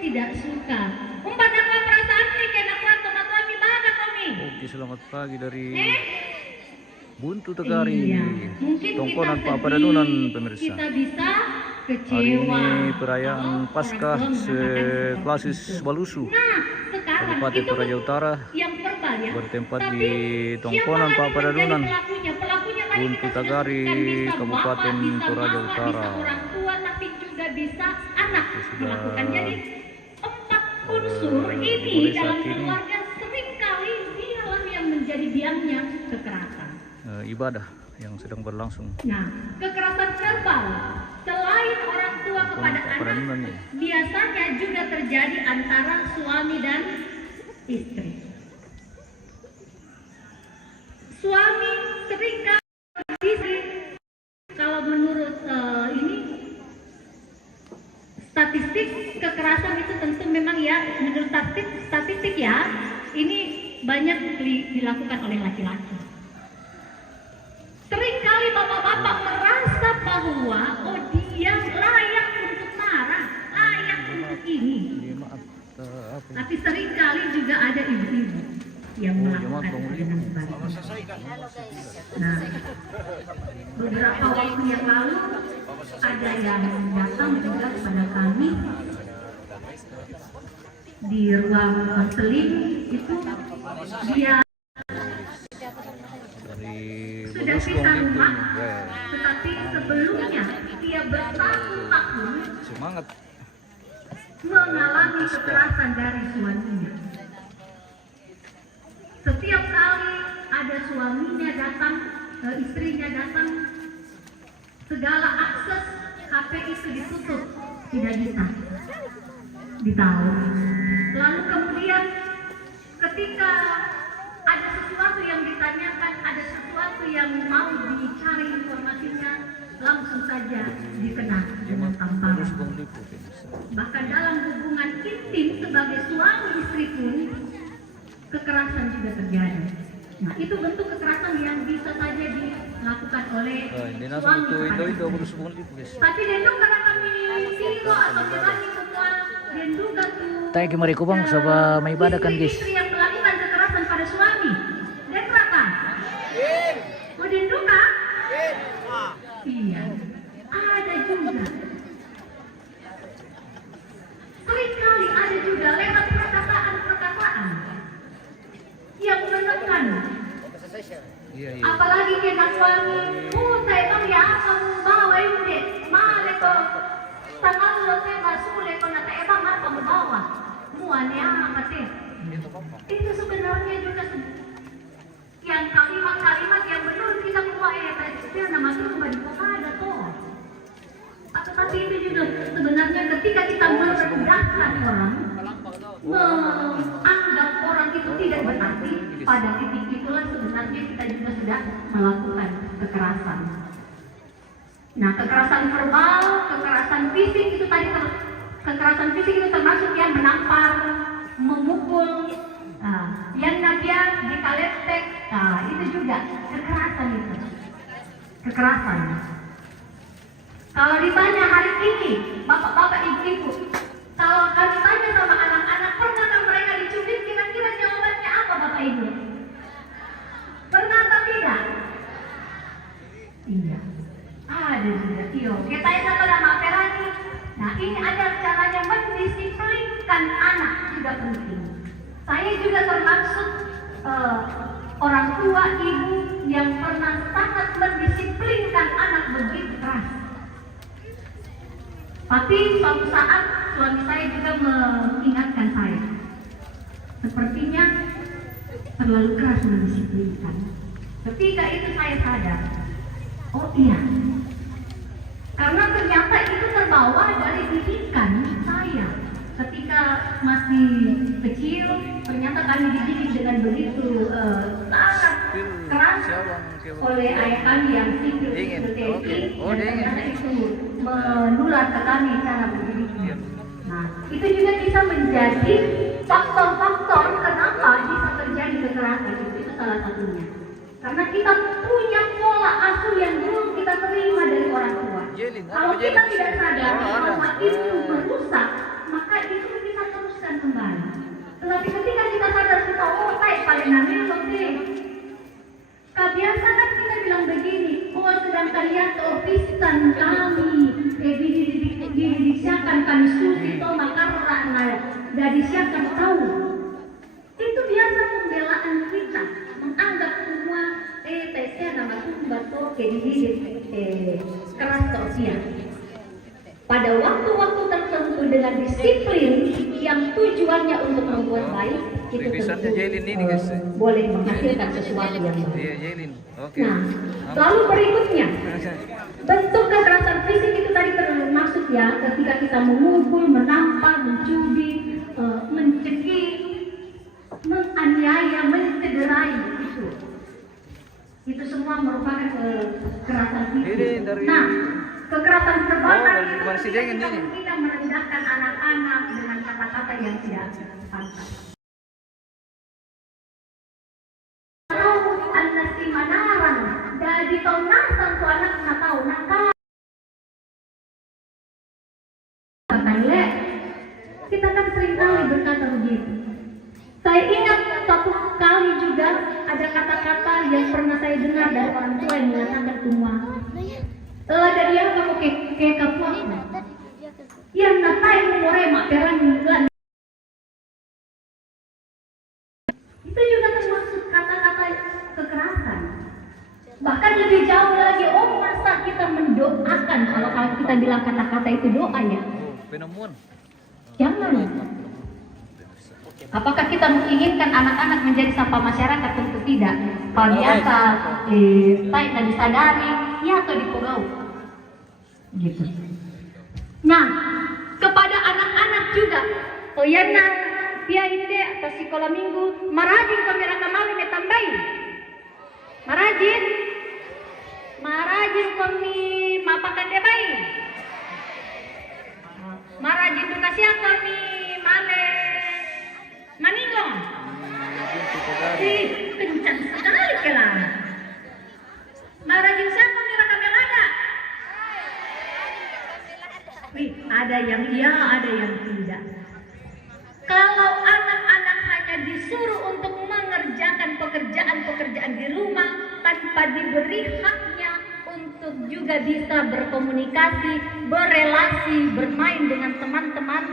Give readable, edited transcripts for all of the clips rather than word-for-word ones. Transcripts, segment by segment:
tidak suka. Umpat apa perasaan nih kena kuat teman-teman gimana kami? Oke, selamat pagi dari Buntu Tegari. Iya. Mungkin Tongkonan kita Pak Padanunan sedih, pemirsa. kita bisa kecewa. Hari ini perayaan kalau Paskah orang tua mengatakan seklasis seperti itu. Walusu, Nah, sekarang Kabupaten itu Toraja Utara, yang verbal ya. bertempat Tapi di Tongkonan siapa Pak lagi Padanunan, menjadi pelakunya? Pelakunya tadi Buntu kita sudah Tegari, sebutkan, bisa Kabupaten bapak, bisa Toraja mama, Utara. bisa orang tua, tapi juga bisa anak sudah melakukan. Jadi 4 unsur ini mulai dalam saat ini keluarga seringkali dialah yang menjadi biangnya kekerasan. ibadah yang sedang berlangsung. Nah, kekerasan verbal selain orang tua kepada Pak anak, Padanunan ya. biasanya juga terjadi antara suami dan istri. Suami seringkali istri, kalau menurut ini statistik kekerasan itu tentu memang ya menurut statistik ya ini banyak dilakukan oleh laki-laki. Seringkali bapak-bapak merasa bahwa oh dia layak untuk marah, layak untuk ini. Tapi seringkali juga ada ibu-ibu yang melakukan hal yang sebaliknya. Nah, beberapa waktu yang lalu ada yang datang juga kepada kami di ruang konseling itu dia sudah pisah rumah, tetapi sebelumnya dia bertahun-tahun Semangat. mengalami kekerasan dari suaminya. Setiap kali ada suaminya datang, istrinya datang, segala akses HP itu ditutup, tidak bisa ditahu. Lalu kemudian ketika ada sesuatu yang ditanyakan, ada sesuatu yang mau dicari informasinya, langsung saja dikenal dengan tamparan. Bahkan dalam hubungan intim sebagai suami istri pun kekerasan juga terjadi. Nah, itu bentuk kekerasan yang bisa saja dilakukan oleh suami kepada istri. Tapi dendung karena kami tiro atau berani semua dendung tuh. Tayo kemari ko bang sa may ibadah kan guys. Istri yang melakukan kekerasan pada suami. Dan berapa? Oh dendung kah? Iya. Ada juga. Seringkali ada juga lewat perkataan-perkataan yang menekan. Iya. Apalagi kena suami, saya bang ya kamu bawa ini, male ko tangan lo saya masuk ko na tayo bang apa membawa, muanya apa sih? Itu sebenarnya juga yang kalimat-kalimat yang menurut kita semua ya nama itu kembali kepada toh. Tetapi itu juga sebenarnya ketika kita merendahkan orang, menganggap orang itu tidak berarti, pada titik itulah sebenarnya kita juga sudah melakukan kekerasan. Nah, kekerasan verbal, kekerasan fisik itu tadi kekerasan fisik itu termasuk yang menampar, memukul, yang nabian, dikaleptek, itu juga kekerasan itu. Kekerasan. Kalau ditanya hari ini, bapak-bapak, ibu-ibu, kalau kami tanya sama anak-anak, pernahkah mereka dicubit? Kira-kira jawabannya apa, bapak ibu? Pernah atau tidak? Iya. Ada juga. Iyo. Kita tanya pada Maperani. Nah, ini ada caranya mendisiplinkan anak juga penting. Saya juga termasuk orang tua ibu yang pernah sangat mendisiplinkan anak begitu keras. Tapi suatu saat suami saya juga mengingatkan saya, sepertinya terlalu keras mendisiplinkan. Ketika itu saya sadar, oh iya, karena ternyata itu terbawa dari didikan saya. Ketika masih kecil, ternyata kami dididik dengan begitu sangat keras oleh ayah kami yang sipil TNI, dan ternyata itu menular ke kami cara berdiri. Nah, itu juga bisa menjadi faktor-faktor kenapa bisa terjadi kekerasan. Itu salah satunya. Karena kita punya pola asuh yang dulu kita terima dari orang tua. Kalau kita tidak sadar bahwa itu merusak, maka itu bisa Tetapi ketika kita sadar kita paling nangis kebiasaan kita bilang begini, sedang kalian keopisan kami, didisiakan kami suci makarna dari siakan tahu. Itu biasa pembelaan kita, menganggap semua tesnya nama sumber keras sosial. Pada waktu-waktu tertentu dengan disiplin yang tujuannya untuk membuat baik, itu tentu boleh menghasilkan sesuatu yang baik. Nah, lalu berikutnya, bentuk kekerasan fisik itu tadi termaksud ya, ketika kita memukul, menampar, mencubit, mencekik, menganiaya, mencederai, itu semua merupakan kekerasan fisik. Nah, kekerasan verbal itu kita tidak merendahkan anak-anak dengan kata-kata yang tidak pantas. Tahu anasi manaran dari tahun nasan tu anak nak tahu nakal. Kita kan sering kali berkata begitu. Saya ingat satu kali juga ada kata-kata yang pernah saya dengar dari orang tua yang mengatakan semua. Dari yang kamu ke kamu yang natai morema perang bulan. Itu juga termasuk kata-kata kekerasan. Bahkan lebih jauh lagi, masa kita mendoakan kalau kita bilang kata-kata itu doa ya? Jangan. Apakah kita menginginkan anak-anak menjadi sampah masyarakat? Tentu tidak. Kalau biasa, tidak disadari, ya atau dipegau. Gitu. Nah, kepada anak-anak juga, Toyana, Pia Inde atau sekolah minggu, marajin kamera kamali metambai. Marajin kami mapakan debai. Marajin tukasya kami male maningong. Kencang sekali kelang. Marajin siapa kamera kamelada? Ada yang iya, ada yang tidak. Kalau anak-anak hanya disuruh untuk mengerjakan pekerjaan-pekerjaan di rumah tanpa diberi haknya untuk juga bisa berkomunikasi, berelasi, bermain dengan teman-teman,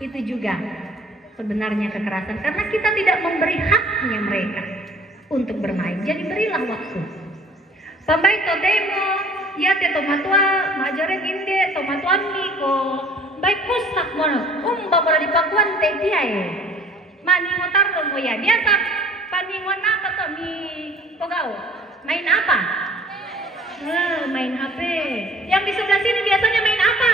itu juga sebenarnya kekerasan. Karena kita tidak memberi haknya mereka untuk bermain. Jadi berilah waktu. Pambai to demo, ya te tomatua, majore inde tomatua miko. Baik pustak mono, bola di pakuan te dia Mani ngotar lo ya biasa. Paningon apa to mi pogao? Main apa? Main HP. Yang di sebelah sini biasanya main apa?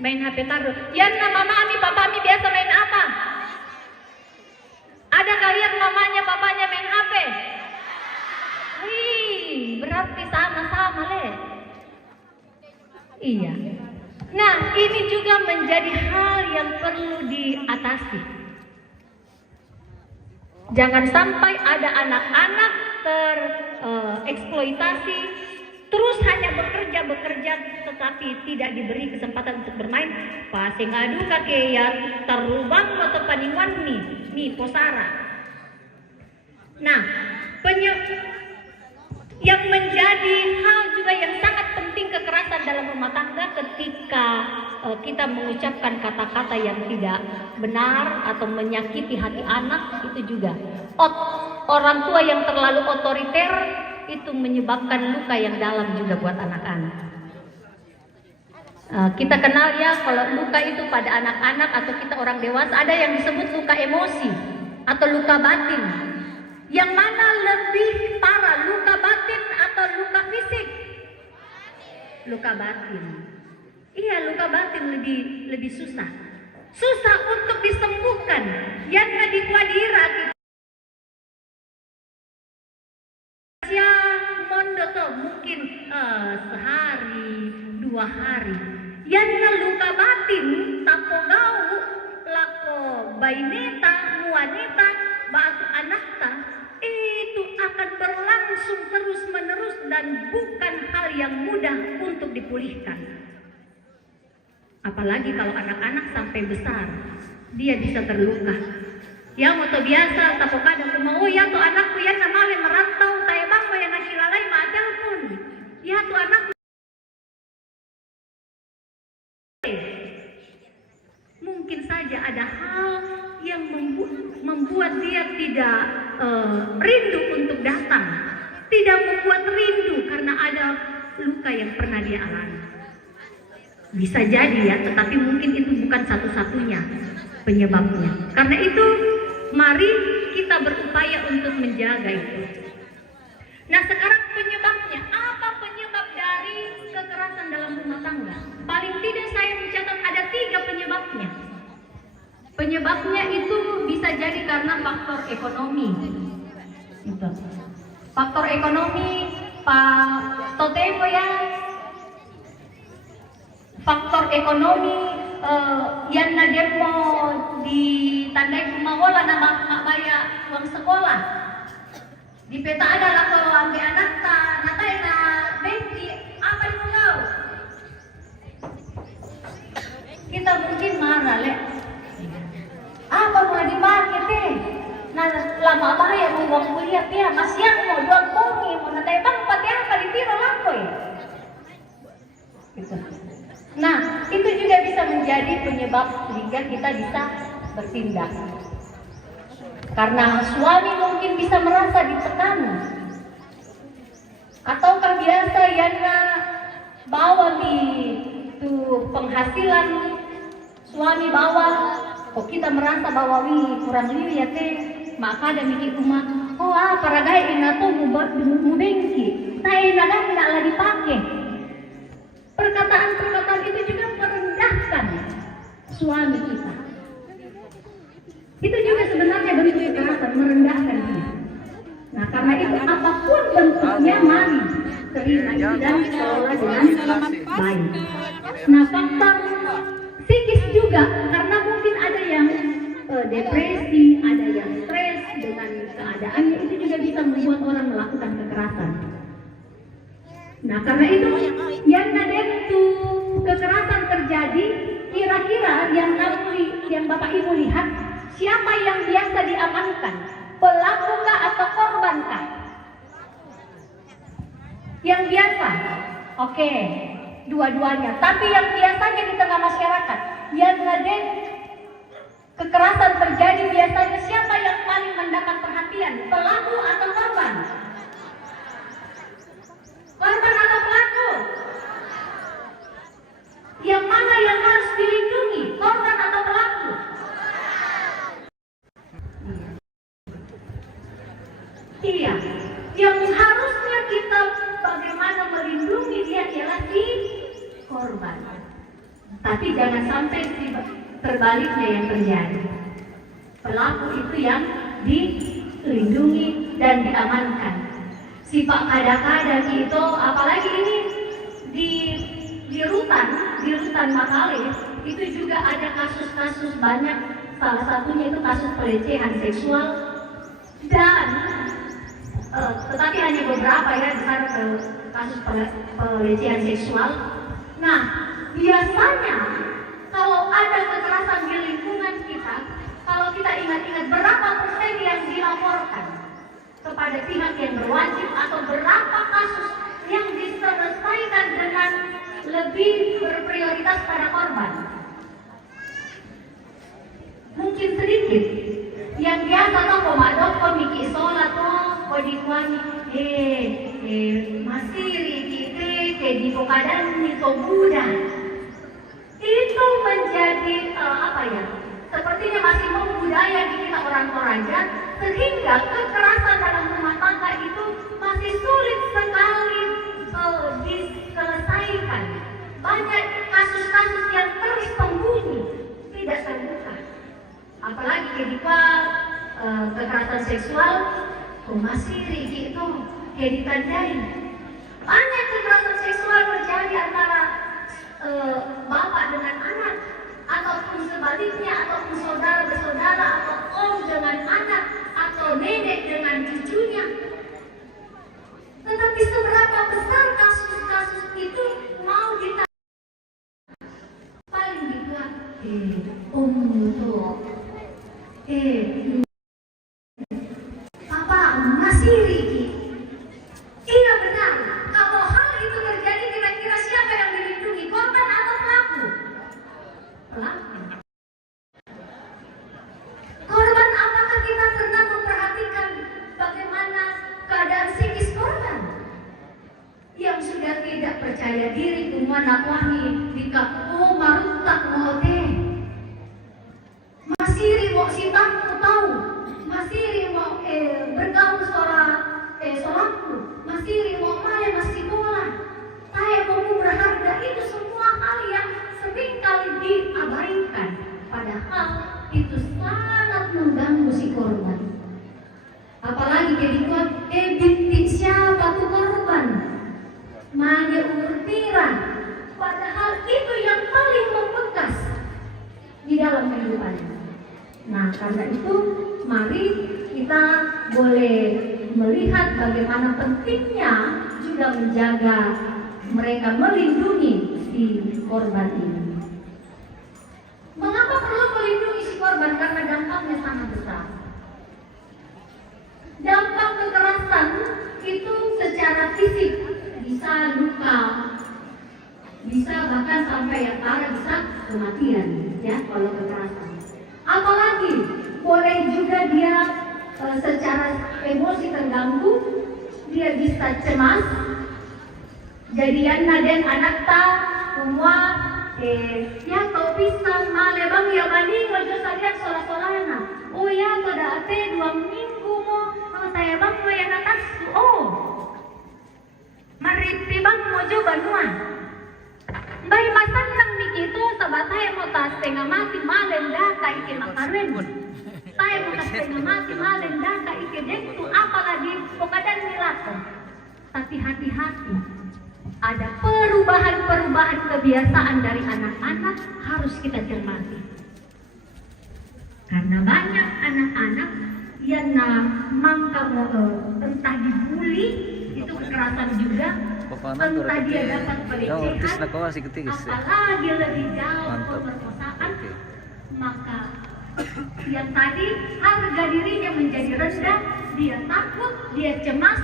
Main HP taruh. Yan na mama mi, papa mi biasa main apa? Ada kalian mamanya, papanya main HP? Berarti sama-sama le. Iya. Nah, ini juga menjadi hal yang perlu diatasi. Jangan sampai ada anak-anak tereksploitasi, terus hanya bekerja tetapi tidak diberi kesempatan untuk bermain. Pasengadu kakeyan terubang atau paningan nih posara. Nah, yang menjadi hal juga yang sangat penting kekerasan dalam rumah tangga ketika kita mengucapkan kata-kata yang tidak benar atau menyakiti hati anak, itu juga orang tua yang terlalu otoriter itu menyebabkan luka yang dalam juga buat anak-anak. Kita kenal ya kalau luka itu pada anak-anak atau kita orang dewasa ada yang disebut luka emosi atau luka batin. Yang mana lebih parah, luka batin atau luka fisik? Luka batin. Iya, luka batin lebih susah. Susah untuk disembuhkan. Yang dikuadira ya mondo tuh mungkin sehari, 2 hari. Yang luka batin tapogau lako baineta, wanita, batu anakta itu akan berlangsung terus-menerus dan bukan hal yang mudah untuk dipulihkan. Apalagi kalau anak-anak sampai besar. dia bisa terluka. Ya moto biasa tapi kadang mau ya tuh anakku ya namanya merantau tayo bang mo yang nakilalay maajal pun ya tuh anakku mungkin saja ada hal yang membuat dia tidak rindu untuk datang, tidak membuat rindu karena ada luka yang pernah dia alami. Bisa jadi ya, tetapi mungkin itu bukan satu-satunya penyebabnya. Karena itu mari kita berupaya untuk menjaga itu. Nah sekarang penyebabnya, apa penyebab dari kekerasan dalam rumah tangga? Paling tidak saya mencatat ada 3 penyebabnya. Penyebabnya itu bisa jadi karena faktor ekonomi. Gitu. Faktor ekonomi, Pak Totemo ya. Faktor ekonomi yang nademo ditandai kumawola nama baya uang sekolah. Di peta adalah kalau ambil anak natai na bengki apa yang mau? Kita mungkin marah le. Apa mau dipakai teh? Nah lama bahaya uang kuliah dia masih yang mau jual bongi mau natai bang pati apa ditiro lakoy. Gitu. Nah, itu juga bisa menjadi penyebab sehingga kita bisa bertindak. Karena suami mungkin bisa merasa ditekan. Ataukah biasa yang bawa di tuh penghasilan suami bawa, kok kita merasa bahwa kurang liu ya teh, maka ada mikir rumah, oh para gaya ina tuh mu bengki, saya naga tidak lagi dipakai. Perkataan-perkataan itu juga merendahkan suami kita. Itu juga sebenarnya bentuk kekerasan, merendahkan dia. Nah karena itu apapun bentuknya mari terima itu dan dikelola dengan baik. Nah faktor psikis juga karena mungkin ada yang depresi, ada yang stres dengan keadaannya itu juga bisa membuat orang melakukan kekerasan. Nah karena itu yang itu kekerasan terjadi kira-kira yang Bapak Ibu lihat siapa yang biasa diamankan, pelakukah atau korbankah? Yang biasa, oke, dua-duanya. Tapi yang biasanya di tengah masyarakat yang kekerasan terjadi biasanya siapa yang paling mendapat perhatian, pelaku atau korban? Korban atau pelaku? Yang mana yang harus dilindungi? Korban atau pelaku? Iya. Yang harusnya kita bagaimana melindungi dia ialah si korban. Tapi jangan sampai terbaliknya yang terjadi. Pelaku itu yang dilindungi dan diamankan. Sifat kadang-kadang itu apalagi ini di rutan Makale itu juga ada kasus-kasus banyak, salah satunya itu kasus pelecehan seksual dan tetapi hanya beberapa ya besar kasus pelecehan seksual. Nah biasanya kalau ada kekerasan di lingkungan kita, kalau kita ingat-ingat berapa persen yang dilaporkan kepada pihak yang berwajib atau berapa kasus yang diselesaikan dengan lebih berprioritas pada korban? Mungkin sedikit. Yang biasa tuh komadoko miki sholat tuh kodikuani masiri kita di pokadan itu Buddha. Itu menjadi apa ya? Sepertinya masih budaya di kita orang Toraja, sehingga kekerasan dalam rumah tangga itu masih sulit sekali diselesaikan. Banyak kasus-kasus yang tersembunyi, tidak terbuka. Apalagi ketika kekerasan seksual, masih itu ditandai. Banyak kekerasan seksual terjadi antara bapak dengan anak, ataupun sebaliknya, ataupun saudara bersaudara, atau om dengan anak, atau nenek dengan cucunya. Tetapi seberapa besar kasus-kasus itu mau ditangani? Paling juga Tuh. Papa masih Riki. Iya benar. Kalau hal itu terjadi, kira-kira siapa yang dilindungi, korban atau pelaku? Pelaku. Korban, apakah kita pernah memperhatikan bagaimana keadaan psikis korban? Yang sudah tidak percaya diri, kumana kuahi, jika marutak mau teh. Masiri mau sitangku tahu, masiri mau bergaul solatku, masiri mau male masih bola, saya mau berharga. Itu semua hal yang seringkali diabaikan, padahal itu sangat mengganggu si korban. Apalagi kedikot, binti siapa tuh korban? Manya umur tira, padahal itu yang paling membekas di dalam kehidupannya. Nah, karena itu mari kita boleh melihat bagaimana pentingnya juga menjaga mereka, melindungi si korban ini. Mengapa perlu melindungi si korban? Karena dampaknya sangat besar. Dampak kekerasan itu secara fisik bisa luka, bisa bahkan sampai yang parah bisa kematian, ya, kalau kekerasan. Apalagi boleh juga dia secara emosi terganggu, dia bisa cemas. Jadian naden anak ta semua ya kau pisang male bang ya bani ngojo salian sola-solana. Oh ya pada ate 2 minggu mo saya bang mo yang atas. Oh maripi bang mojo banua. Bay masan nang nikitu sabatay mo tas tengah mati malen data ike makarwen. Saya mo tas tengah mati malen data ike dektu apalagi pokadan nilako. Tapi hati-hati. Ada perubahan-perubahan kebiasaan dari anak-anak harus kita cermati. Karena banyak anak-anak yang mangka entah dibully, itu kekerasan juga, entah dia dapat pelecehan, apalagi lebih jauh pemerkosaan, maka yang tadi harga dirinya menjadi rendah, dia takut, dia cemas,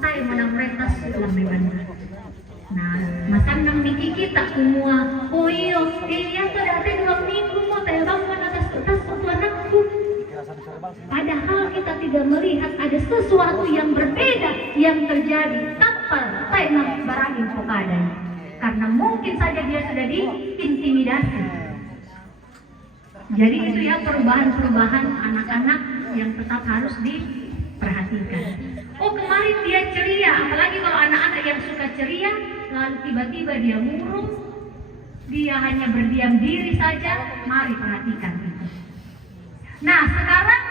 saya menang mereka sudah memang. Nah, masan nang niki kita semua, oh iya sudah ada 2 minggu mau terbang atas anakku. Padahal kita tidak melihat ada sesuatu yang berbeda yang terjadi. Kapal saya nak barangin pokadan, karena mungkin saja dia sudah diintimidasi. Jadi itu ya perubahan-perubahan anak-anak yang tetap harus diperhatikan. Oh kemarin dia ceria, apalagi kalau anak-anak yang suka ceria, lalu tiba-tiba dia murung, dia hanya berdiam diri saja, mari perhatikan itu. Nah sekarang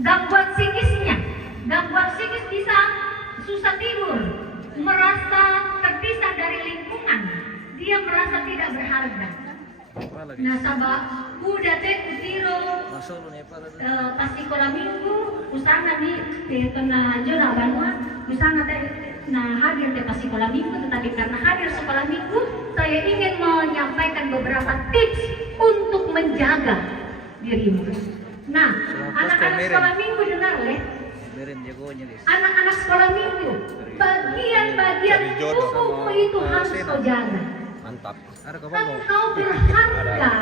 gangguan psikis bisa susah tidur, merasa terpisah dari lingkungan, dia merasa tidak berharga. Nah sabah udah teh kutiro pas sekolah minggu usana di tengah jona banua usana teh nah hadir teh pas sekolah minggu, tetapi karena hadir sekolah minggu saya ingin menyampaikan beberapa tips untuk menjaga dirimu. Nah anak-anak sekolah minggu dengar leh, anak-anak sekolah minggu bagian-bagian tubuhmu itu harus kau jaga. Mantap. Engkau berharga,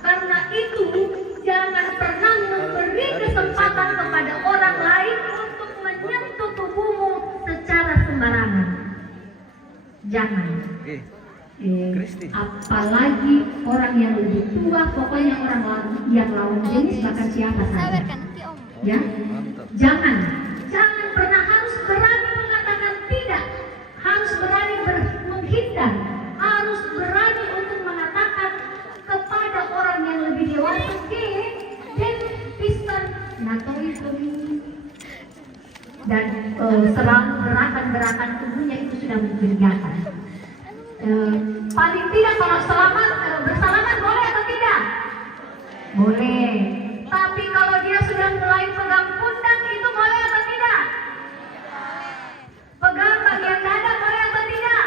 karena itu jangan pernah memberi kesempatan kepada orang lain untuk menyentuh tubuhmu secara sembarangan. Jangan. Apalagi orang yang lebih tua, pokoknya orang yang lawan jenis bahkan siapa saja. Ya, jangan pernah harus berani mengatakan tidak, harus berani menghindar. Harus berani untuk mengatakan kepada orang yang lebih dewasa, dan piston, dan serang gerakan-gerakan tubuhnya itu sudah mencurigakan. Paling tidak kalau bersalaman boleh atau tidak? Boleh. Tapi kalau dia sudah mulai pegang pundak itu boleh atau tidak? Pegang bagian dada boleh atau tidak?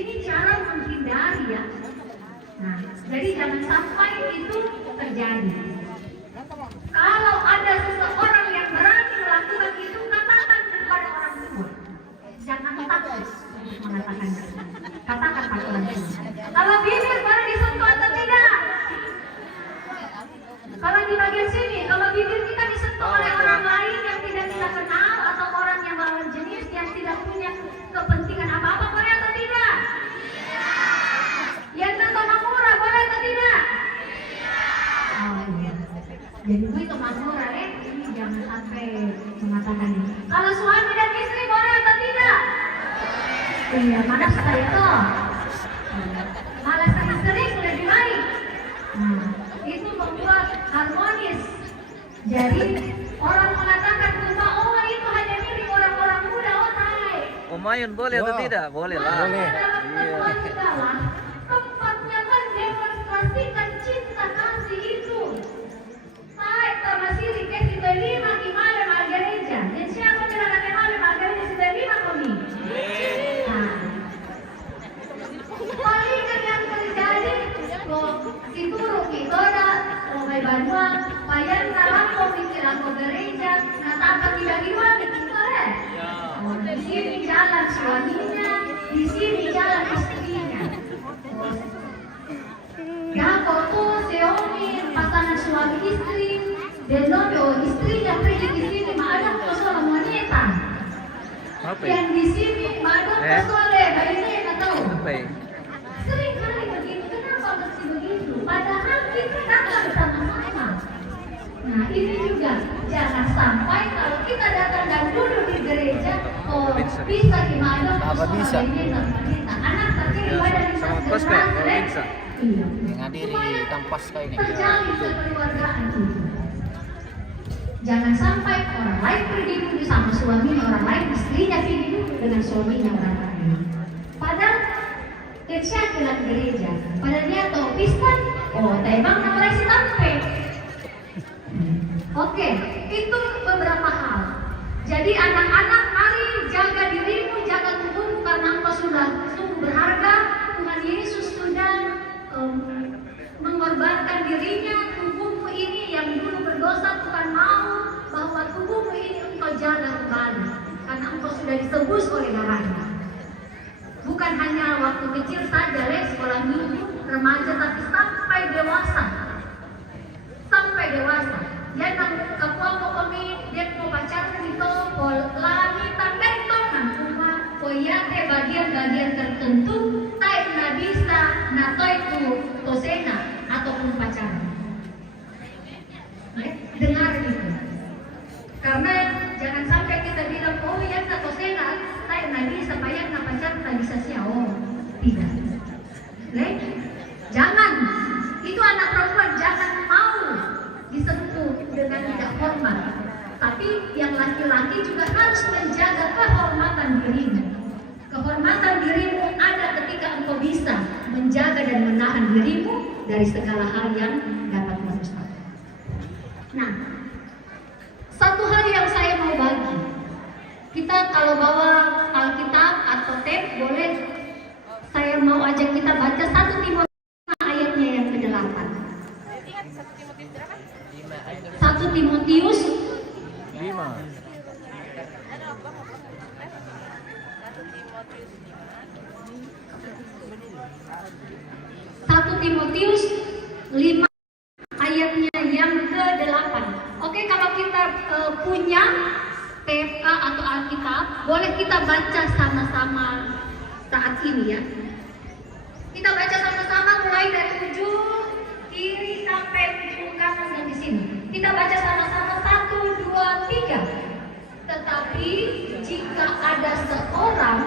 Ini cara menghindari ya. Nah, jadi jangan sampai itu terjadi. Kalau ada seseorang yang berani melakukan itu, katakan kepada orang tua. Jangan takut mengatakan itu. Katakan pada orang tua. Kalau bibir boleh disentuh atau tidak? Kalau di bagian sini, kalau bibir kita disentuh oleh orang lain yang tidak kita kenal atau orang yang lawan jenis yang tidak punya kepentingan apa-apa, boleh atau tidak? Yang nonton Makmura boleh atau tidak? Oh iya. Jadi itu Makmura ini jangan sampai mengatakan ini. Kalau suami dan istri boleh atau tidak? Iya, mana suka itu? Malah sering-sering lebih baik. Nah, itu membuat harmonis. Jadi orang mengatakan bahwa oh itu hanya milik orang-orang muda, oh tai. Mayun boleh atau tidak? Boleh lah. Boleh. Tempatnya mendemonstrasikan cinta kasih itu. Tai termasiri ke si belima di male margereja. Dan siapa yang ada ke male margereja si belima kami? Palingan yang terjadi si turuk itu ada may banwa, payan talako bilang ke gereja, natakan tidak diwali boleh. Di sini jalan suaminya, di sini jalan istrinya. Gako tuh Xiaomi pasangan suami istri, dan novio istrinya pergi di sini madam tuh soal wanita. Yang di sini madam tuh soal ini nggak tahu. Sering kali begitu, kenapa mesti begitu? Padahal kita datang sama-sama. Nah ini juga jangan sampai kalau kita datang dan duduk di gereja, oh bisa gimana? Apa bisa? Anak kecil ibadah di sana. Iya. Menghadiri kampas kayak ini. Terjalin kekeluargaan itu. Jangan sampai orang lain pergi dulu sama suaminya, orang lain istrinya pergi dulu dengan suaminya orang lain. Padahal siya bilang gereja, pada dia tahu pistan, oh tebang namanya si tampe. Oke, itu beberapa hal. Jadi anak-anak mari jaga dirimu, jaga tubuhmu karena engkau sudah sungguh berharga. Tuhan Yesus sudah mengorbankan dirinya. Tubuhmu ini yang dulu berdosa, Tuhan mau bahwa tubuhmu ini engkau jaga kembali karena engkau sudah ditebus oleh darahnya. Bukan hanya waktu kecil saja, sekolah minggu, remaja, tapi sampai dewasa. Sampai dewasa. Dia nang kapwa mo kami, dia mau pacaran itu, lagi tanggal itu nangkuma, koyate bagian-bagian tertentu, tak na bisa, nato itu tosena ataupun pacaran. Dengar itu. Karena jangan sampai kita bilang, oh ya na tosena, tak na bisa, payak na pacaran, tak bisa siya, oh tidak. Jangan, itu anak perempuan jangan mau disentuh dengan tidak hormat. Tapi yang laki-laki juga harus menjaga kehormatan dirimu. Kehormatan dirimu ada ketika engkau bisa menjaga dan menahan dirimu dari segala hal yang dapat merusak. Nah, satu hal yang saya mau bagi, kita kalau bawa Alkitab atau tape boleh, saya mau ajak kita baca 1 Timotius ayatnya yang ke-8. 1 Timotius 5. 1 Timotius 5 ayatnya yang ke-8. Oke, kalau kita punya PFK atau Alkitab, boleh kita baca sama-sama saat ini ya. Kita baca sama-sama mulai dari ujung kiri sampai ujung kanan dan di sini. Kita baca sama-sama 1, 2, 3. Tetapi jika ada seorang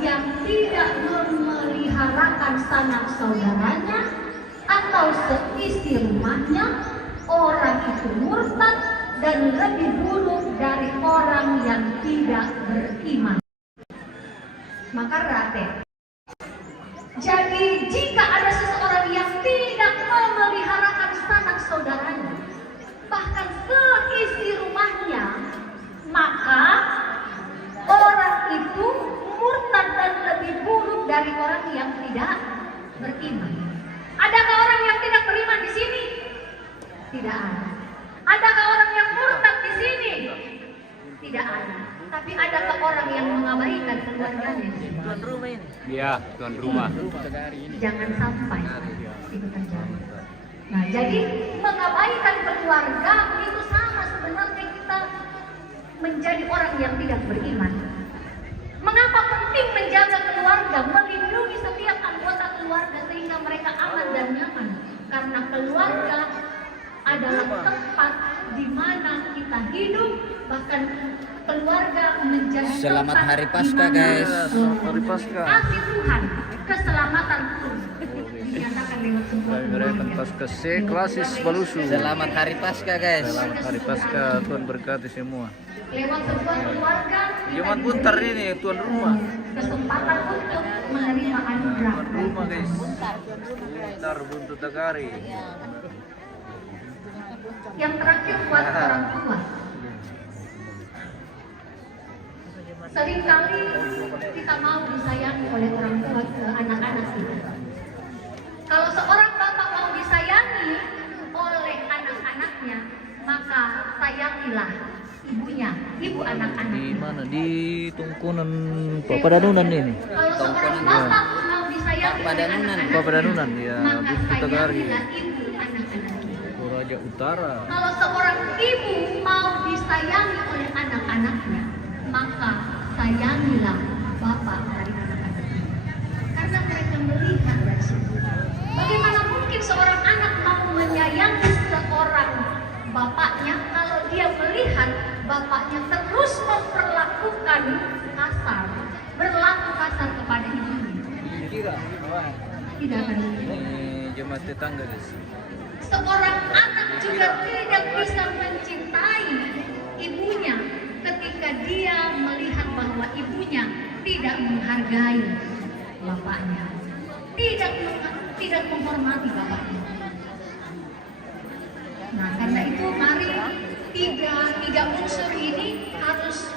yang tidak memeliharakan sanak saudaranya atau seisi rumahnya, orang itu murtad dan lebih buruk dari orang yang tidak beriman. Maka rate. Jadi jika ada seseorang yang tidak memeliharakan sanak saudaranya, bahkan seisi rumahnya, maka orang itu murtad dan lebih buruk dari orang yang tidak beriman. Adakah orang yang tidak beriman di sini? Tidak ada. Adakah orang yang murtad di sini? Tidak ada. Tapi adakah orang yang mengabaikan keluarganya? Tuan rumah ini. Iya, tuan rumah. Jangan sampai itu terjadi. Nah, jadi mengabaikan keluarga itu sama sebenarnya kita menjadi orang yang tidak beriman. Mengapa penting menjaga keluarga, melindungi setiap anggota keluarga sehingga mereka aman dan nyaman? Karena keluarga adalah tempat di mana kita hidup, bahkan keluarga menjadi Selamat tempat Hari di Paskah, mana, guys. Hari Paskah. kasih Tuhan, keselamatan pun dinyatakan lewat sebuah Kami merayakan keluarga. Paskah seklasis Balusu. Selamat Hari Paskah, guys. Selamat Hari Paskah, Tuhan berkati semua. Lewat sebuah keluarga kita Jumat Buntar diberi ini tuan rumah. kesempatan untuk menerima anugerah. Tuan rumah guys. Buntar Buntu Tagari. Yang terakhir buat orang tua. Seringkali kita mau disayangi oleh orang tua ke anak-anak kita. Kalau seorang bapak mau disayangi oleh anak-anaknya, maka sayangilah ibunya, ibu Di anak-anaknya. mana? Di Tungkunan Pak Padanunan ini. Kalau seorang bapak mau disayangi Pak oleh Padanunan. anak-anaknya, Pak Padanunan, ya, maka Buntu Tagari. sayangilah ibu anak-anaknya. Toraja Utara. Kalau seorang ibu mau disayangi oleh anak-anaknya, maka sayangilah bapak dari anak-anaknya. Karena mereka melihat dari situ. Bagaimana mungkin seorang anak mau menyayangi seorang bapaknya kalau dia melihat bapaknya terus memperlakukan kasar, berlaku kasar kepada ibunya? Kira. Tidak akan mungkin. Ini jemaat tetangga guys. Seorang anak juga tidak bisa mencintai ibunya ketika dia melihat bahwa ibunya tidak menghargai bapaknya, tidak menghormati bapaknya. Nah, karena itu mari tiga unsur ini harus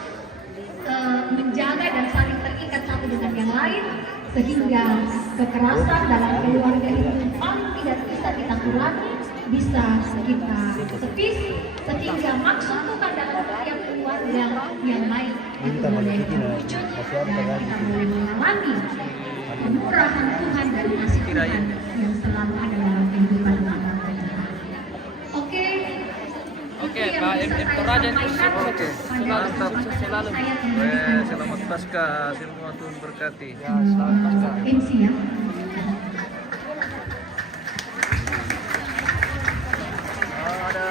menjaga dan saling terikat satu dengan yang lain, sehingga kekerasan dalam keluarga itu paling tidak bisa kita kurangi, bisa kita tepis, sehingga maksud Tuhan dalam setiap keluarga yang baik itu boleh terwujud dan kita boleh mengalami kemurahan Tuhan dan kasih Tuhan yang selalu ada dalam kehidupan kita. Oke. Oke, Itu yang Pak, bisa saya Toraja itu sampaikan oke. pada Mantap. kesempatan Selalu. saya memberikan Selamat Paskah semua, Tuhan berkati. MC ya. Ada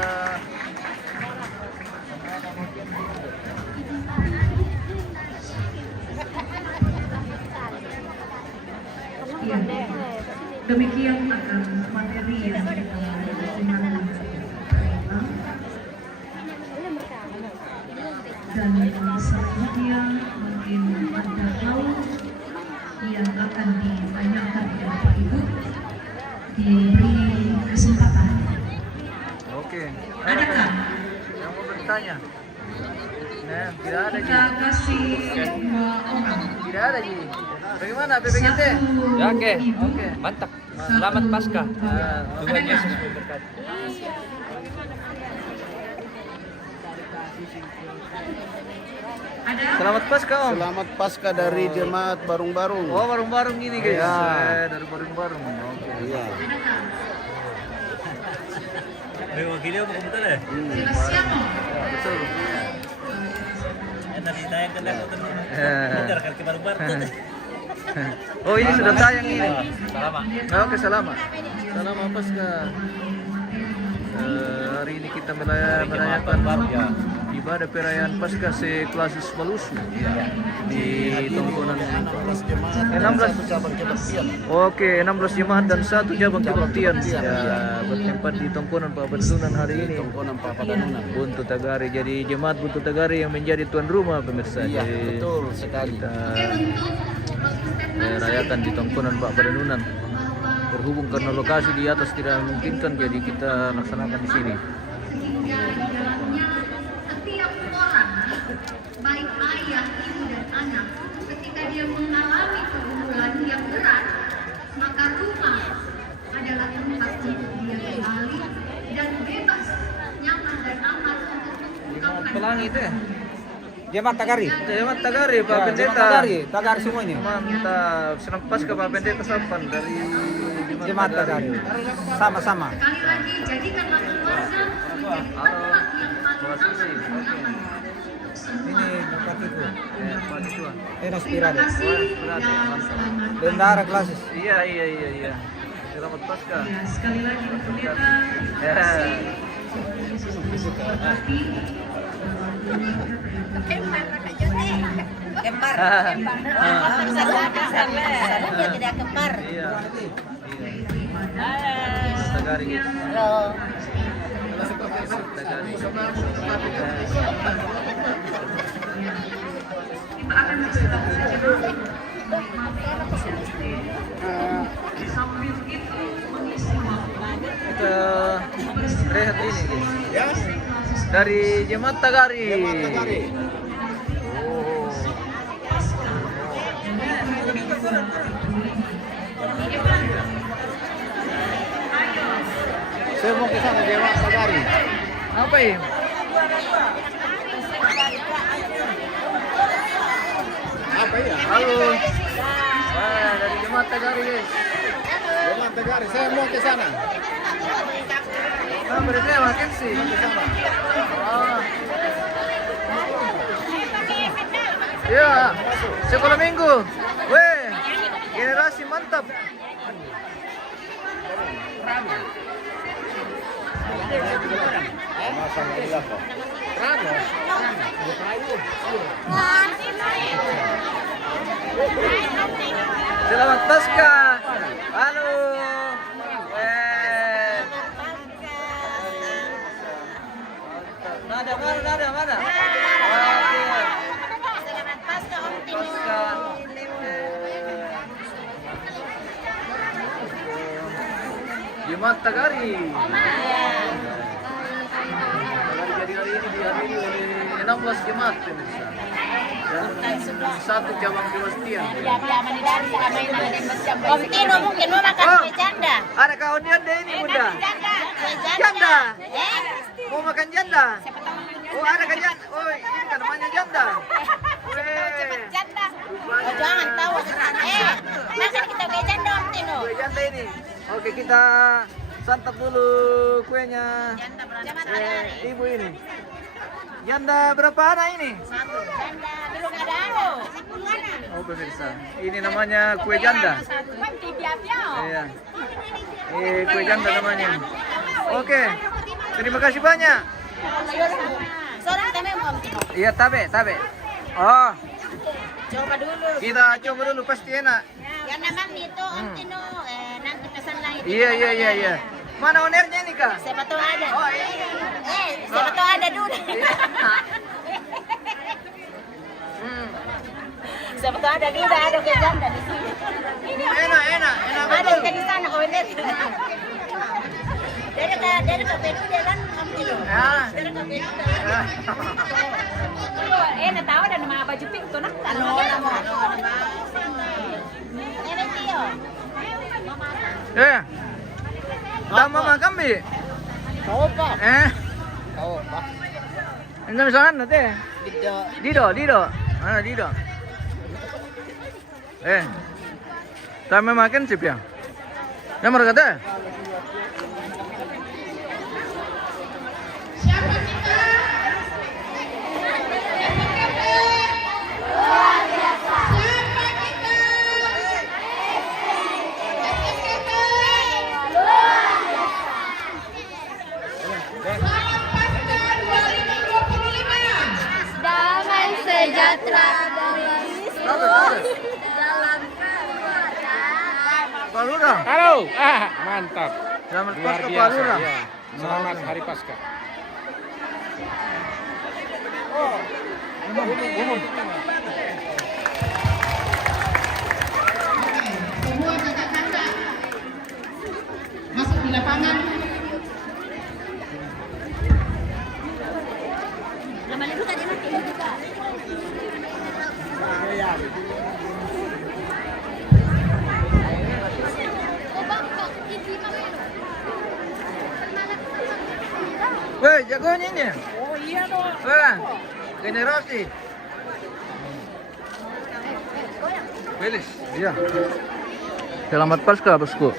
Ya. Demikian akan materi yang kita dengarkan dan selanjutnya mungkin ada hal yang akan ditanyakan oleh Bapak Ibu, diberi kesempatan. oke. Adakah? Yang mau bertanya? Nah, tidak ada Kita Ji. kasih 2 orang. Tidak ada Ji. Bagaimana PPGT? Ya, oke. Ibu, Oke. Mantap. satu Selamat Paskah. bapak. Tuhan Ada Yesus nggak? memberkati. Ada? Selamat Paskah Om. Selamat Paskah dari jemaat Barung-Barung. Oh, bareng-bareng gini guys. Iya. Dari bareng-bareng. Oke. Iya. Ada nggak? Ya, Sebastiano. betul. Oh, ini sudah tayang ini. Selamat. Oke, selamat. Selamat Paskah. Hari ini kita merayakan ibadah perayaan Paskah seklasis Balusu di Tongkonan 16 cabang kebaktian. Oke, 16 jemaat dan 1 cabang kebaktian ya, bertempat di Tongkonan Pak Padanunan hari ini. Tongkonan Pak Padanunan. Buntu Tagari, jadi jemaat Buntu Tagari yang menjadi tuan rumah pemirsa. Iya, Jadi betul sekali. kita Oke, untuk closing statement rayakan di Tongkonan Pak Padanunan. bahwa Berhubung karena lokasi di atas tidak memungkinkan, jadi kita laksanakan di sini. sehingga di dalamnya setiap orang, baik ayah, ibu dan anak, ketika dia mengalami pergumulan yang Wangi itu ya? Jemaat Tagari. Jemaat Tagari, Pak Ya, Pendeta. Jemaat Tagari semuanya. Mantap. Senang pas ke Pak Pendeta Sapan dari Jemaat Tagari. Sama-sama. Sekali lagi, jadikanlah keluarga menjadi tempat yang paling aman. Ini Bupatiku. Ya, Pak Tua. Enos Terima Pirade. kasih dan selamat Bendara Klasis. Iya. Selamat Pasca. Ya, sekali lagi pendeta, Ya. Yesus Kristus memberkati. Kembar. Ah. Tidak kembar. Iya. Tagari. Halo. Tagari. Kita akan bersilakan saja. Sambil itu mengisi waktu. Kita rehat ini guys. Dari Jemaat Tagari. Saya mau ke sana Jemaat Tagari. Apa ini? Apa ya? Halo. Wah, dari Jemaat Tagari guys. Jemaat Tagari. Saya mau ke sana. Nah, berarti makin sih. Ah. Iya, sekolah minggu. Weh, generasi mantap. Selamat Pasca. Halo. Weh. Nada mana? Oke. Selamat Pasca Om Tino. Pasca. Jemaat Tagari. Jadi hari ini dihadiri oleh 16 jemaat pemirsa. Dan satu cabang Sebastian. Om Tino mungkin mau makan Oh. kue janda. Ada kawan janda ini bunda. Kue Janda. Eh? Mau makan janda? Oh ada kan janda? Oh ini kan namanya janda. Weh. Janda. Oh, jangan tahu. Makan kita kue janda Om Tino. Kue janda ini. Oke kita santap dulu kuenya. Ibu ini. Janda berapa anak ini? Janda belum ada anu. Oh pemirsa, ini namanya kue janda. Iya. Kue janda namanya. Oke, terima kasih banyak. Sore kita memang Om Tino. Iya tabe. Oh, Coba dulu. kita coba dulu pasti enak. Yang namanya itu Om Tino. Nanti pesan lagi. Iya. Mana onernya nih kak? Siapa tahu ada. Oh iya. Siapa tahu ada dulu. Siapa tahu ada dulu ada kue janda di sini. Enak Ada betul. kita di sana onet. Dari ke Bedu jalan Om Tino. Ya. Dari ke Bedu. Na tahu ada nama baju pink tuh nak. Ano. Ini Tio. Tama makan bi? Tahu Pak. Tahu Pak. Ini misalkan nanti. Tidak. Dido. Mana Dido? Tama makan sip ya? Yang mereka teh? Damai sejahtera dalam Pak Lurah. Halo, mantap. Selamat Luar Pasca Pak biasa. Lurah. Ya. Selamat Hari Pasca. Semua kakak-kakak masuk di lapangan. Lama dulu tadi nanti juga. Weh, jagonya ini. Oh iya dong. Weh, generasi. Belis. Iya. Selamat Paskah, bosku.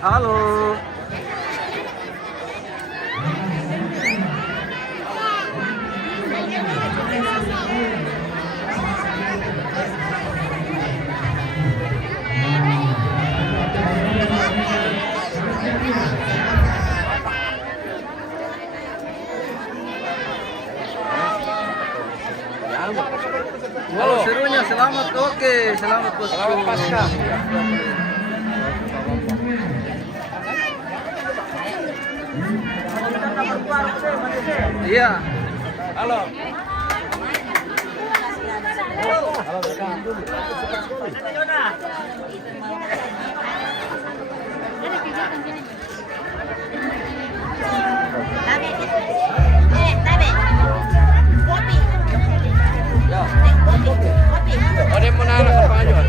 Halo. Wow, serunya, selamat, oke, selamat bosku. Selamat Paskah. Iya. Halo. Oh, dia mau naruh apa aja?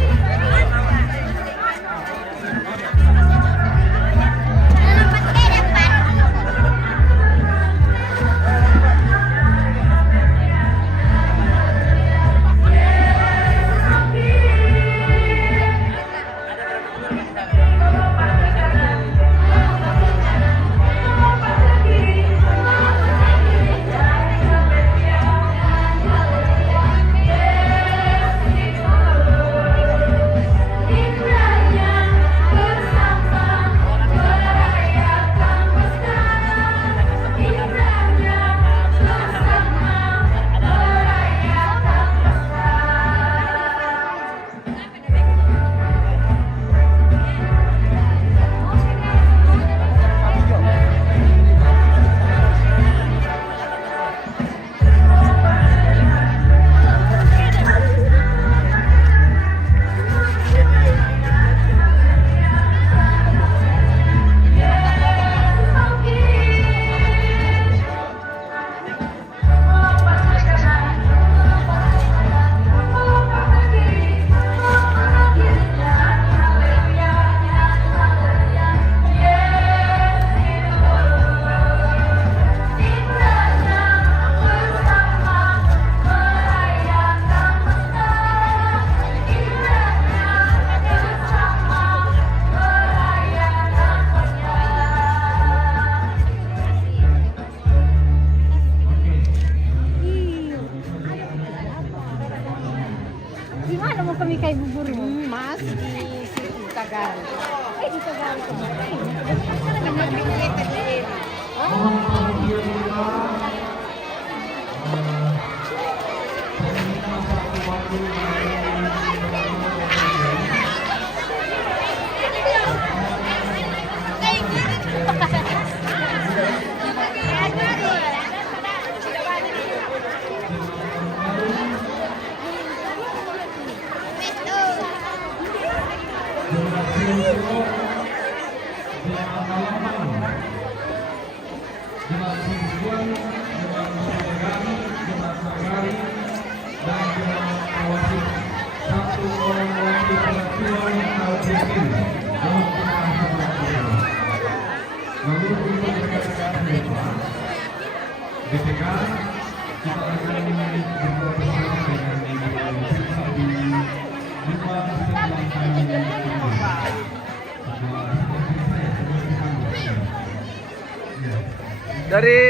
Dari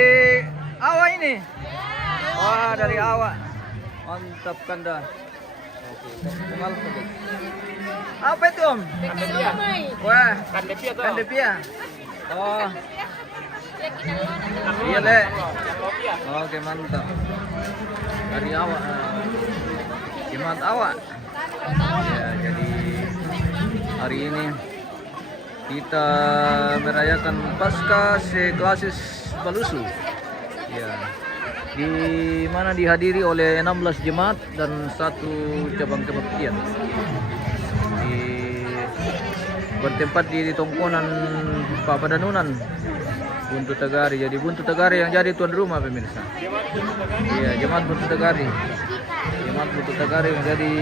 awak ini. Wah, dari awak. Mantap Kanda. Apa itu Om? Wah, kandepia. Oh. Iya le. Oke mantap. Dari awak. Gimana awak? Ya, jadi hari ini kita merayakan Paskah seklasis Balusu. Ya. Di mana dihadiri oleh 16 jemaat dan 1 cabang kebaktian. Bertempat di Tongkonan Pak Padanunan Buntu Tegari. Jadi Buntu Tegari yang jadi tuan rumah pemirsa. Iya, jemaat Buntu Tegari. Jemaat Buntu Tegari yang jadi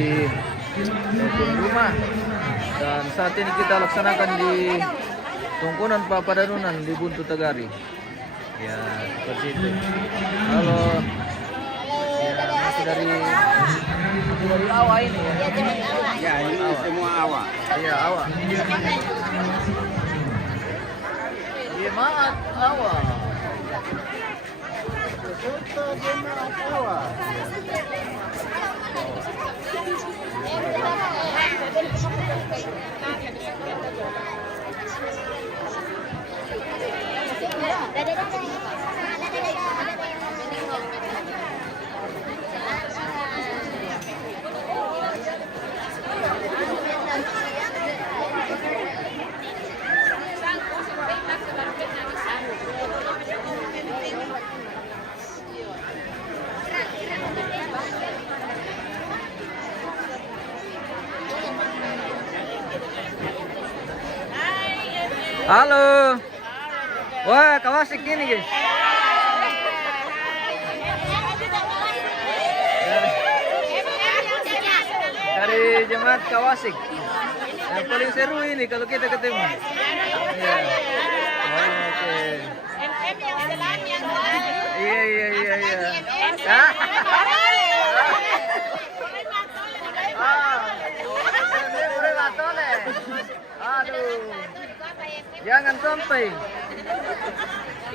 tuan rumah. Dan saat ini kita laksanakan di Tongkonan Pak Padanunan di Buntu Tegari. Ya, seperti itu. Halo. Ya, masih dari awak ini ya. Ya, ini semua awak. Iya, awak. Jemaat awak. Jemaat awak. Halo. Wah, Kawasik ini guys. Dari jemaat Kawasik. Yang paling seru ini kalau kita ketemu. Iya. Oke. Iya. Aduh. Jangan sampai.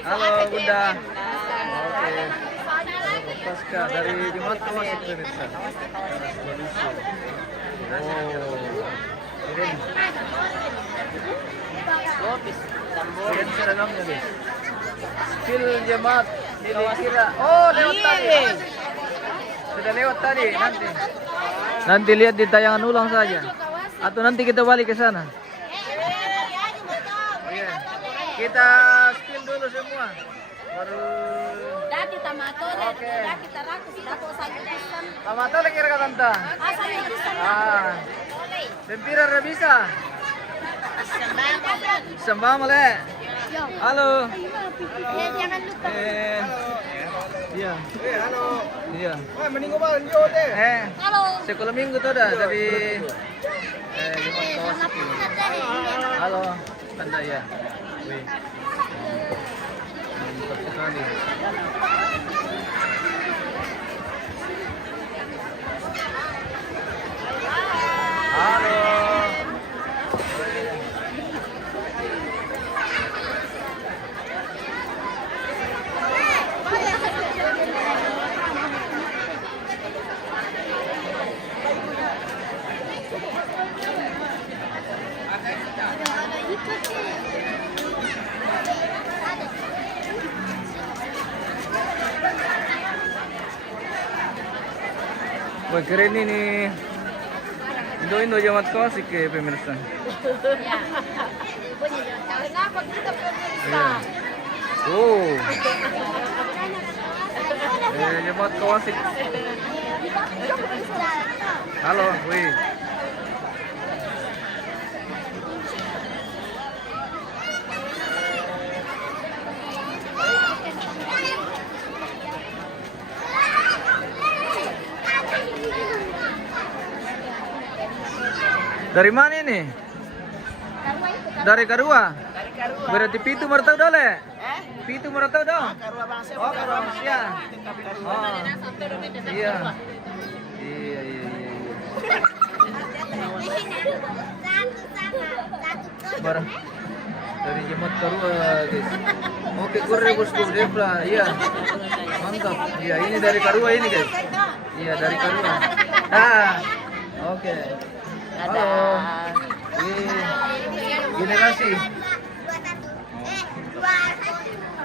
Halo Bunda. Oke. Paskah dari jemaat Kawasik pemirsa. Oh. Ini seragamnya guys. Skill jemaat kira. Oh, lewat tadi. Sudah lewat tadi nanti. Nanti lihat di tayangan ulang saja. Atau nanti kita balik ke sana. Iya. Kita skill dulu semua. Baru Dati tamatole, Oke. dati tarakus, dako sayuran. Tama lagi kira tanta. Sayuran. Ah. Tempira bisa. Sembah male. Halo. Jangan lupa. Iya. Halo. Iya. Wah, meninggal bang, jauh deh. Halo. Sekolah minggu tuh dah dari Jemaat Kawasik ini. Halo, Tanda ya. Wih. Mantap sekali. Halo. Wah, keren ini. Indo Jemaat Klasik ya pemirsa. Kenapa kita pemirsa? Iya. Oh. Jemaat Klasik. Halo, wih. Dari mana ini? Dari Karua. Berarti pitu mertau dole. Pitu mertau dong. Oh, Karua Malaysia. Oh. Iya. Iya. Barang dari Jemaat Karua, guys. Oke, kurang bosku, Devla. Iya. Mantap. Iya, ini dari Karua ini, guys. Iya, dari Karua. Oke. Halo. Generasi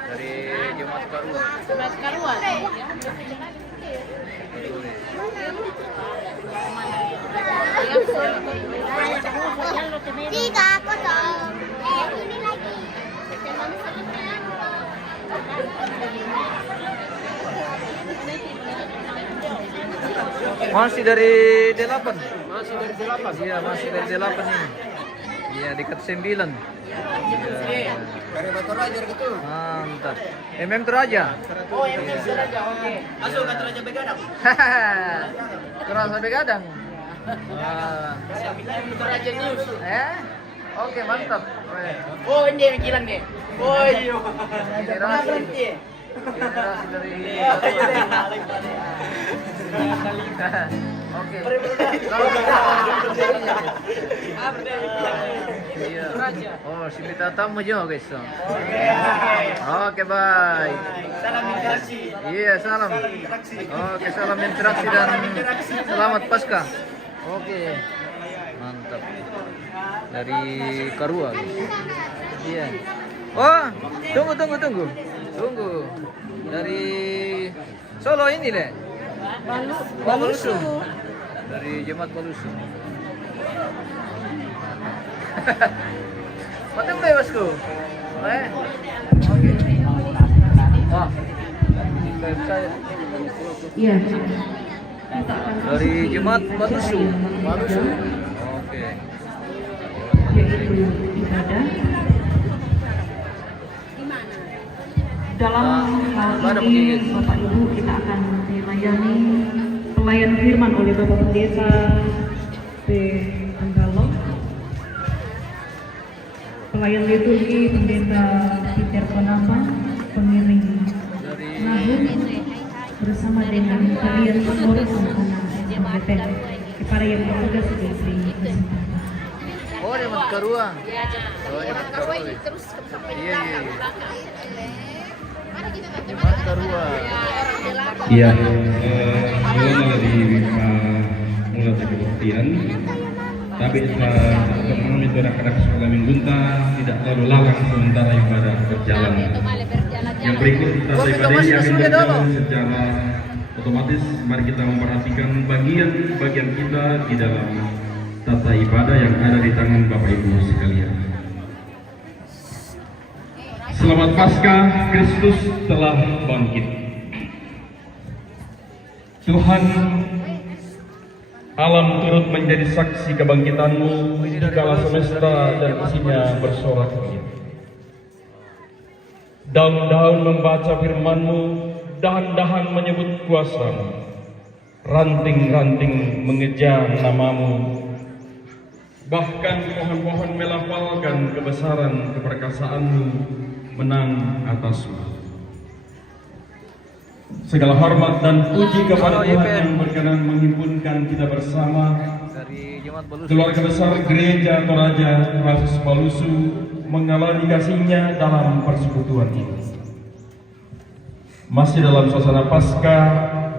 dari Jemaat Karua. Tiga potong. Ini lagi. Masih dari D8. Masih dari D8. Iya, masih dari D8 ini. Iya, dekat 9. Iya. Dari Batu Raja gitu. Mantap. MM Toraja. Oh, MM Toraja. Oke. Masuk ke Toraja Begadang. Terasa Begadang. Wah. Toraja News. Oke, mantap. Oh, ini pikiran nih. Oh, iya. Generasi dari Oke. Iya. Oh, si Mita tamu juga, guys. Oke, bye. Salam interaksi. Iya, salam. Oke, salam interaksi dan selamat Paskah. Oke. Mantap. Dari Karua, guys. Iya. Oh, tunggu. Dari Solo ini deh. Balusu. Dari Jemaat Balusu. Patut bebasku. Oke. Wah. Iya. Dari Jemaat Balusu. Oke. Yaitu ibadah. Dalam hal ini Bapak Ibu kita akan melayani pelayan firman oleh Bapak Pendeta P. Anggalo, pelayan liturgi Pendeta Peter Panapa, pengiring Nahum bersama dengan kalian pengurus anak-anak kepada yang bertugas di kesempatan. Oh, Jemaat Karua. Oh, Jemaat Karua ini terus sampai di Iya. Jemaat Karua. Iya, mulai dari kebaktian. Tapi teman-teman itu anak-anak sekolah Minggunta tidak terlalu lalang sementara ibadah berjalan. Yang berikut tata ibadah ini akan berjalan secara otomatis. Mari kita memperhatikan bagian kita di dalam tata ibadah yang ada di tangan Bapak Ibu sekalian. Selamat Paskah, Kristus telah bangkit. Tuhan, alam turut menjadi saksi kebangkitan-Mu di kala semesta dan isinya bersorak-sorai. Daun-daun membaca firman-Mu, dahan-dahan menyebut kuasa-Mu, ranting-ranting mengejar nama-Mu, bahkan pohon-pohon melafalkan kebesaran keperkasaan-Mu menang atas-Mu. Segala hormat dan puji kepada Tuhan yang berkenan menghimpunkan kita bersama keluarga besar Gereja Toraja Rasus Balusu mengalami kasih-Nya dalam persekutuan ini. Masih dalam suasana Paskah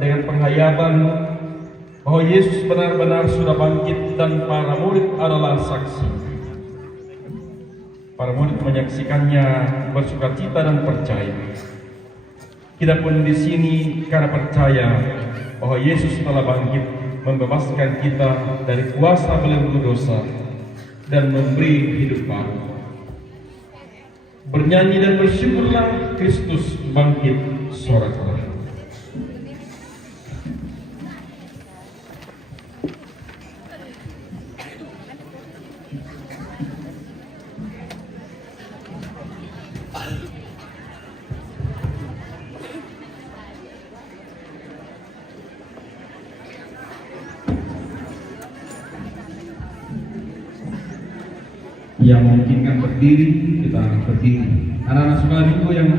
dengan penghayatan bahwa Yesus benar-benar sudah bangkit dan para murid adalah saksi. para murid menyaksikannya bersukacita dan percaya. Kita pun di sini karena percaya bahwa Yesus telah bangkit, membebaskan kita dari kuasa belenggu dosa dan memberi hidup baru. Bernyanyi dan bersyukurlah, Kristus bangkit, sorak-sorai. Yang memungkinkan berdiri, kita berdiri. Anak-anak sekolah minggu yang